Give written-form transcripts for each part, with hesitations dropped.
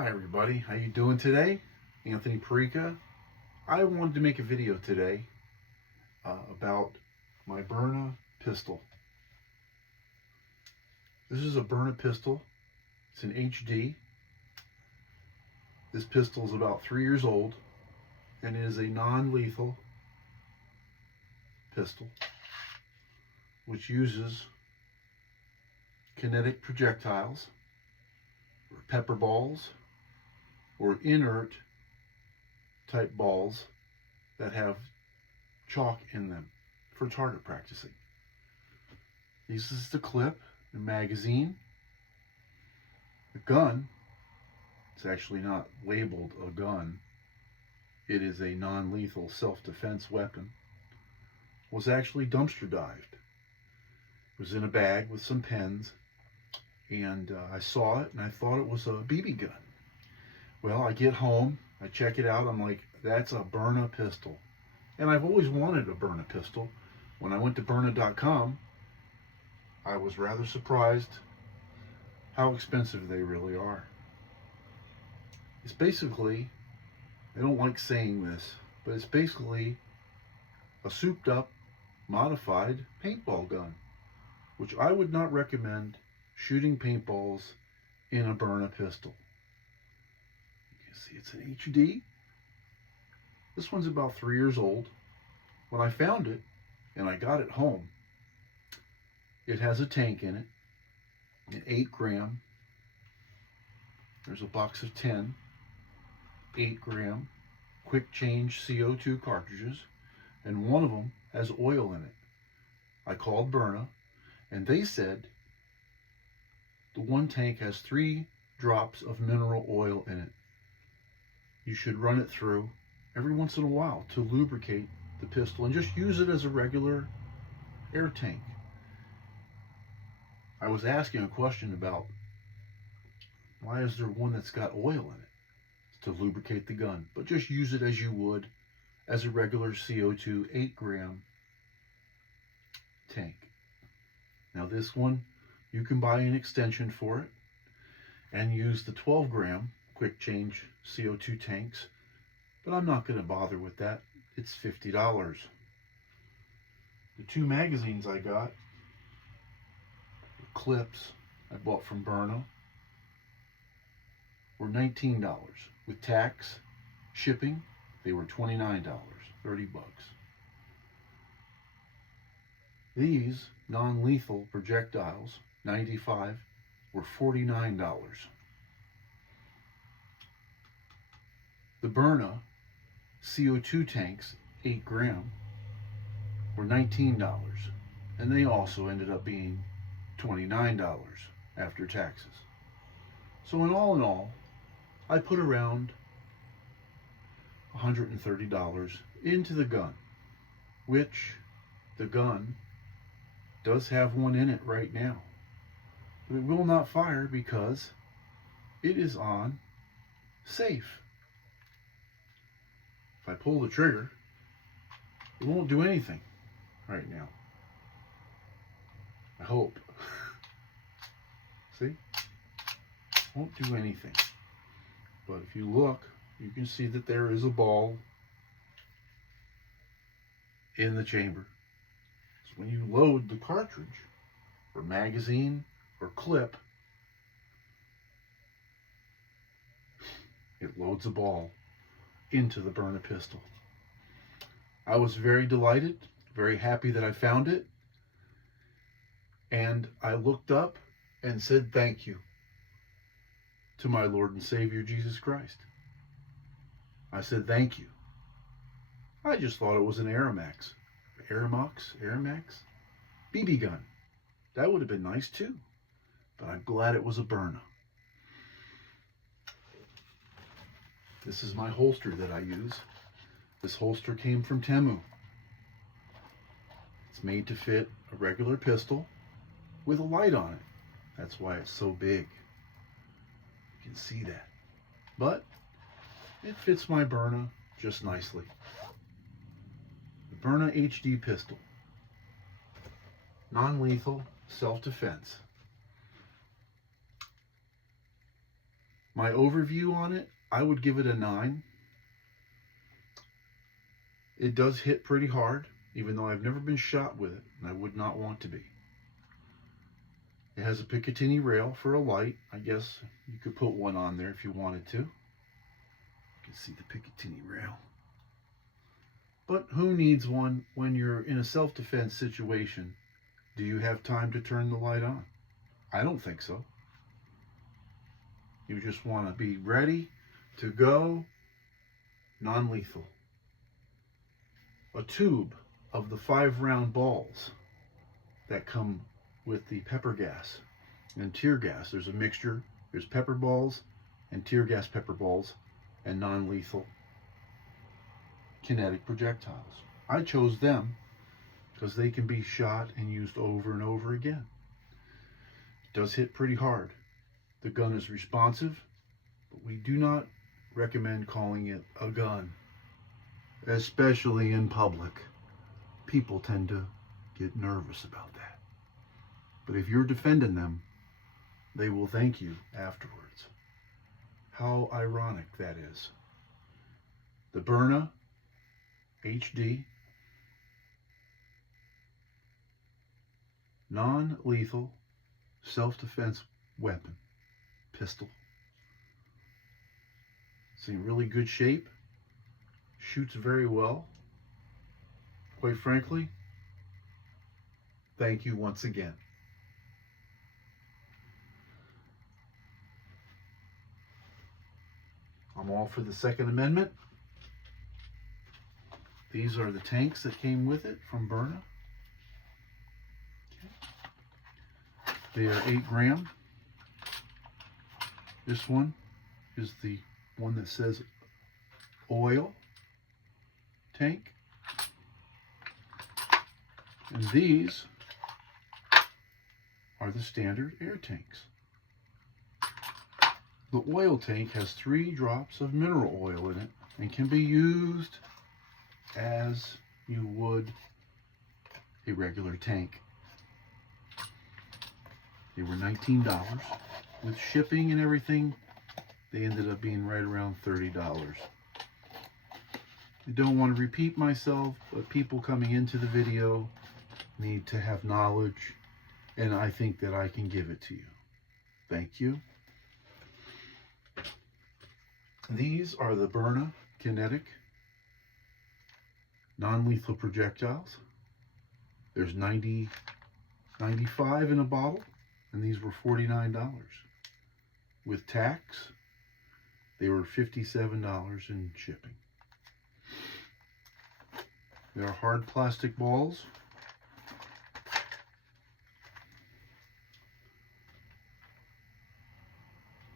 Hi everybody, how you doing today? Anthony Perica. I wanted to make a video today about my Byrna pistol. This is a Byrna pistol. It's an HD. This pistol is about 3 years old and it is a non-lethal pistol which uses kinetic projectiles or pepper balls or inert type balls that have chalk in them for target practicing. This is the clip, the magazine. The gun, it's actually not labeled a gun. It is a non-lethal self-defense weapon. Was actually dumpster dived. It was in a bag with some pens, and I saw it and I thought it was a BB gun. Well, I get home, I check it out, I'm like, that's a Byrna pistol. And I've always wanted a Byrna pistol. When I went to Byrna.com, I was rather surprised how expensive they really are. It's basically, I don't like saying this, but it's basically a souped up, modified paintball gun, which I would not recommend shooting paintballs in a Byrna pistol. See, it's an HD. This one's about 3 years old. When I found it and I got it home, it has a tank in it, an 8 gram. There's a box of 10 8 gram quick change CO2 cartridges, and one of them has oil in it. I called Byrna and they said the one tank has 3 drops of mineral oil in it. You should run it through every once in a while to lubricate the pistol and just use it as a regular air tank. I was asking a question about why is there one that's got oil in it? It's to lubricate the gun, but just use it as you would as a regular CO2 8 gram tank. Now this one, you can buy an extension for it and use the 12 gram quick change CO2 tanks, but I'm not going to bother with that. It's $50. The 2 magazines I got, the clips I bought from Byrna, were $19. With tax, shipping, they were $29, 30 bucks. These non-lethal projectiles, 95, were $49. The Byrna CO2 tanks, 8 gram, were $19, and they also ended up being $29 after taxes. So in all, I put around $130 into the gun, which the gun does have one in it right now. But it will not fire because it is on safe. If I pull the trigger, it won't do anything right now. I hope. See? Won't do anything. But if you look, you can see that there is a ball in the chamber. So when you load the cartridge or magazine or clip, it loads a ball into the Byrna pistol. I was very delighted, very happy that I found it, and I looked up and said thank you to my Lord and Savior Jesus Christ. I said thank you. I just thought it was an Aramax BB gun. That would have been nice too, but I'm glad it was a Byrna. This is my holster that I use. This holster came from Temu. It's made to fit a regular pistol with a light on it. That's why it's so big. You can see that. But it fits my Byrna just nicely. The Byrna HD pistol. Non-lethal self-defense. My overview on it, I would give it a 9. It does hit pretty hard, even though I've never been shot with it, and I would not want to be. It has a Picatinny rail for a light. I guess you could put one on there if you wanted to. You can see the Picatinny rail. But who needs one when you're in a self-defense situation? Do you have time to turn the light on? I don't think so. You just want to be ready to go, non-lethal. A tube of the 5-round balls that come with the pepper gas and tear gas. There's a mixture. There's pepper balls and tear gas pepper balls and non-lethal kinetic projectiles. I chose them because they can be shot and used over and over again. It does hit pretty hard. The gun is responsive, but we do not recommend calling it a gun, especially in public. People tend to get nervous about that. But if you're defending them, they will thank you afterwards. How ironic that is. The Byrna HD non-lethal self-defense weapon pistol. It's in really good shape. Shoots very well. Quite frankly, thank you once again. I'm all for the Second Amendment. These are the tanks that came with it from Byrna. Okay. They are 8 gram. This one is the one that says oil tank. And these are the standard air tanks. The oil tank has 3 drops of mineral oil in it and can be used as you would a regular tank. They were $19. With shipping and everything, they ended up being right around $30. I don't want to repeat myself, but people coming into the video need to have knowledge, and I think that I can give it to you. Thank you. These are the Byrna Kinetic non-lethal projectiles. There's 95 in a bottle, and these were $49. With tax, they were $57 in shipping. They are hard plastic balls.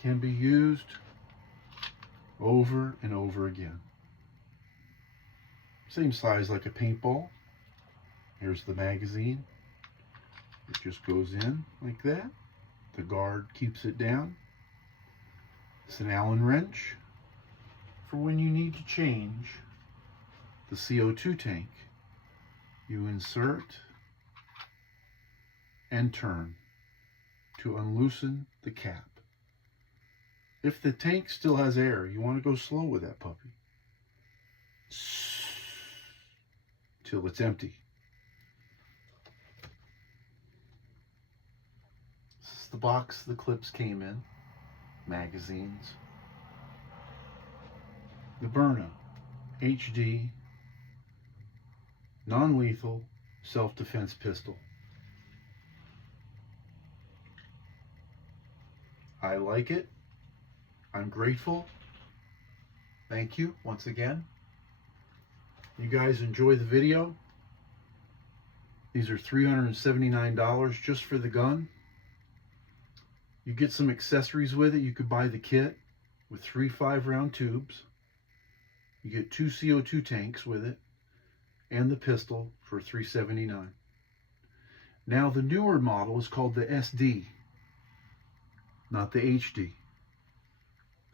Can be used over and over again. Same size like a paintball. Here's the magazine. It just goes in like that. The guard keeps it down. It's an Allen wrench for when you need to change the CO2 tank. You insert and turn to unloosen the cap. If the tank still has air, you want to go slow with that puppy till it's empty. This is the box the clips came in. Magazines. The Byrna HD non-lethal self-defense pistol. I like it. I'm grateful. Thank you once again. You guys enjoy the video. These are $379 just for the gun. You get some accessories with it. You could buy the kit with 3 5-round tubes. You get 2 CO2 tanks with it and the pistol for $379. Now the newer model is called the SD, not the HD.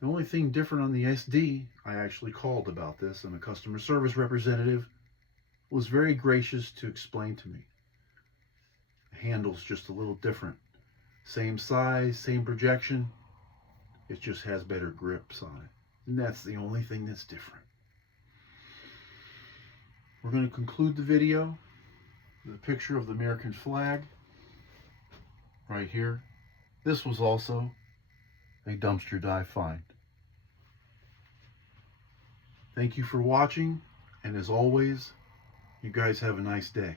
The only thing different on the SD, I actually called about this, and a customer service representative was very gracious to explain to me. The handle's just a little different. Same size, same projection, It just has better grips on it. And that's the only thing that's different. We're going to conclude the video with a picture of the American flag right here. This was also a dumpster dive find. Thank you for watching, and as always, you guys have a nice day.